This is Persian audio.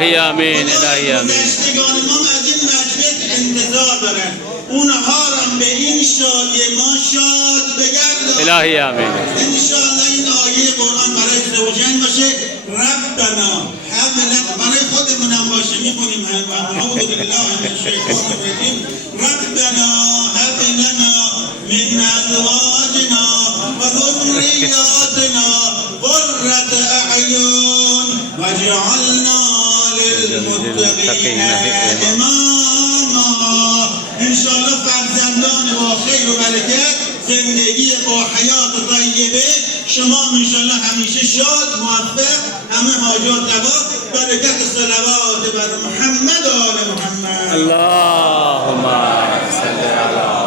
الهی آمین، الهی آمین. گذشتگان ما از این مجلس انتظار دارن، اونها را به این شادی ما شاد بگردان. الهی آمین. انشاءالله این آیه قرآن برای زوجین باشه. ربنا هب لنا، برای خودمونم باشه، میخونیم اعوذ بالله من الشیطان الرجیم. ربنا هب لنا من ازواجنا و ذریاتنا قرة اعین واجعلنا للمتقین اماما. انشاءالله فرزندان با خیر و برکت، زندگی با حیات و طیبه، شما انشاءالله همیشه شاد، موفق، همه حاجات روا، برکت صلوات بر محمد و آل محمد. الله